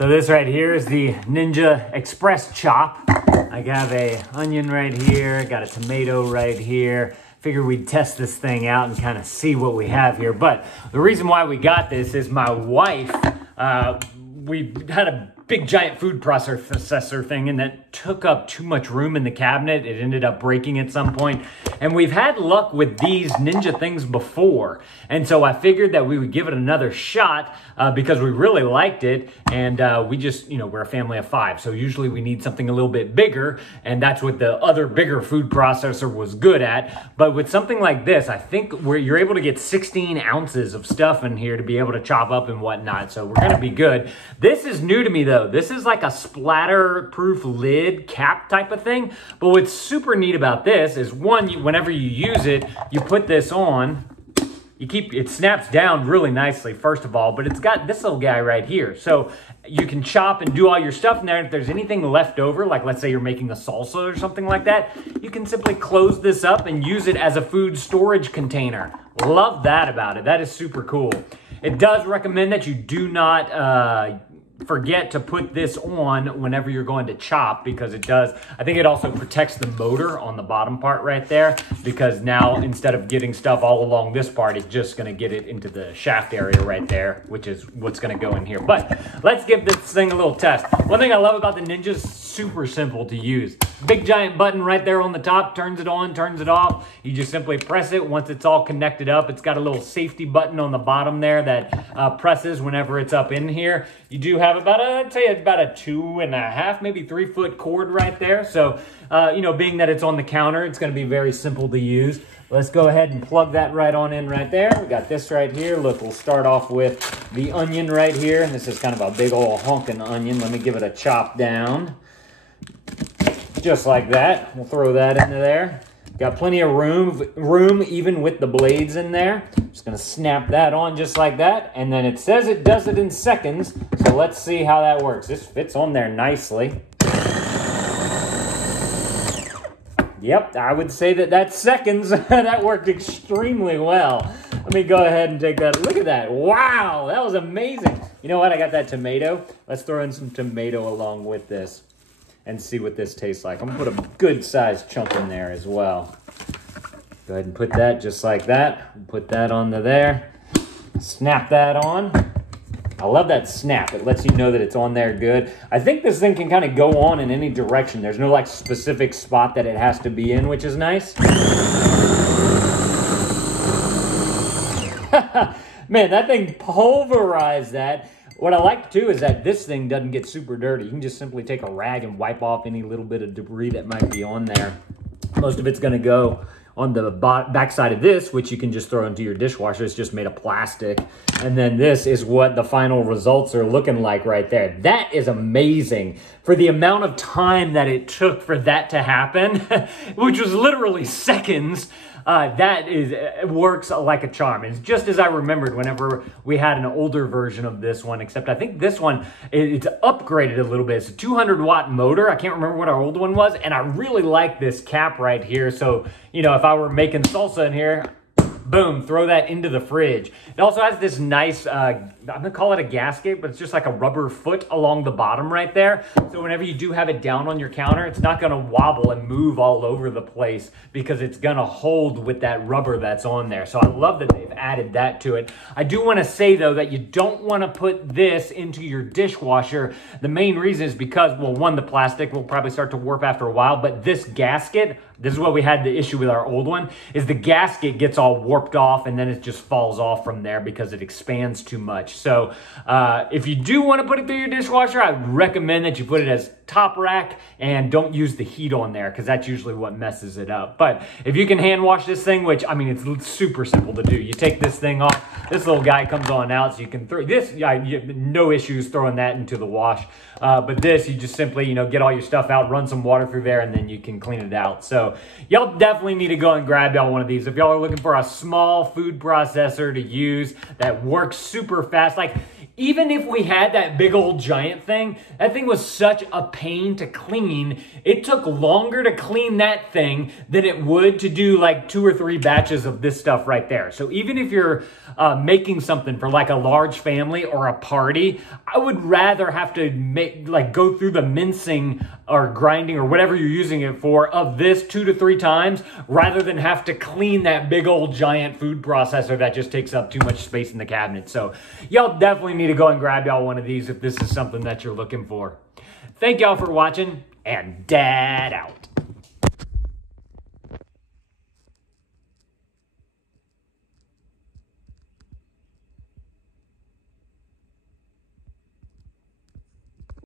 So this right here is the Ninja Express Chop. I have a onion right here, got a tomato right here. Figured we'd test this thing out and kind of see what we have here. But the reason why we got this is my wife, we had a big giant food processor thing and that took up too much room in the cabinet. It ended up breaking at some point. And we've had luck with these Ninja things before. And so I figured that we would give it another shot because we really liked it. And we just, you know, we're a family of 5. So usually we need something a little bit bigger. And that's what the other bigger food processor was good at. But with something like this, I think you're able to get 16 ounces of stuff in here to be able to chop up and whatnot. So we're going to be good. This is new to me though. This is like a splatter-proof lid cap type of thing. But what's super neat about this is whenever you use it, you put this on, it snaps down really nicely, first of all, but it's got this little guy right here. So you can chop and do all your stuff in there. If there's anything left over, like let's say you're making a salsa or something like that, you can simply close this up and use it as a food storage container. Love that about it. That is super cool. It does recommend that you do not forget to put this on whenever you're going to chop, because it does, I think it also protects the motor on the bottom part right there, because now instead of getting stuff all along this part, it's just going to get it into the shaft area right there, which is what's going to go in here. But let's give this thing a little test. One thing I love about the Ninja is super simple to use. Big giant button right there on the top, turns it on, turns it off. You just simply press it. Once it's all connected up, it's got a little safety button on the bottom there that presses whenever it's up in here. You do have about I'd say about a 2.5, maybe 3 foot cord right there. So, you know, being that it's on the counter, it's going to be very simple to use. Let's go ahead and plug that right on in right there. We got this right here. Look, we'll start off with the onion right here. And this is kind of a big old honking onion. Let me give it a chop down. Just like that. We'll throw that into there. Got plenty of room even with the blades in there. Just gonna snap that on just like that. And then it says it does it in seconds. So let's see how that works. This fits on there nicely. Yep, I would say that's seconds. That worked extremely well. Let me go ahead and take that. Look at that. Wow, that was amazing. You know what? I got that tomato. Let's throw in some tomato along with this and see what this tastes like. I'm gonna put a good sized chunk in there as well. Go ahead and put that just like that. Put that onto there. Snap that on. I love that snap. It lets you know that it's on there good. I think this thing can kind of go on in any direction. There's no like specific spot that it has to be in, which is nice. Man, that thing pulverized that. What I like too is that this thing doesn't get super dirty. You can just simply take a rag and wipe off any little bit of debris that might be on there. Most of it's gonna go on the back side of this, which you can just throw into your dishwasher. It's just made of plastic. And then this is what the final results are looking like right there. That is amazing. For the amount of time that it took for that to happen, which was literally seconds, it works like a charm. It's just as I remembered whenever we had an older version of this one, except I think this one, it's upgraded a little bit. It's a 200-watt motor. I can't remember what our old one was, and I really like this cap right here. So, you know, if I were making salsa in here, boom, throw that into the fridge. It also has this nice, I'm gonna call it a gasket, but it's just like a rubber foot along the bottom right there. So whenever you do have it down on your counter, it's not gonna wobble and move all over the place because it's gonna hold with that rubber that's on there. So I love that they've added that to it. I do wanna say though that you don't wanna put this into your dishwasher. The main reason is because, well, one, the plastic will probably start to warp after a while, but this gasket, this is what we had the issue with our old one, is the gasket gets all warped off and then it just falls off from there because it expands too much. So if you do want to put it through your dishwasher, I would recommend that you put it as top rack and don't use the heat on there because that's usually what messes it up. But if you can hand wash this thing, which I mean, it's super simple to do. You take this thing off, this little guy comes on out, so you can throw this, you have no issues throwing that into the wash. But this, you just simply, you know, get all your stuff out, run some water through there, and then you can clean it out. So y'all definitely need to go and grab y'all one of these. If y'all are looking for a small food processor to use that works super fast, like Even if we had that big old giant thing, that thing was such a pain to clean. It took longer to clean that thing than it would to do like 2 or 3 batches of this stuff right there. So even if you're making something for like a large family or a party, I would rather have to go through the mincing or grinding or whatever you're using it for of this 2 to 3 times rather than have to clean that big old giant food processor that just takes up too much space in the cabinet. So y'all definitely need to go and grab y'all one of these if this is something that you're looking for. Thank y'all for watching, and Dad out.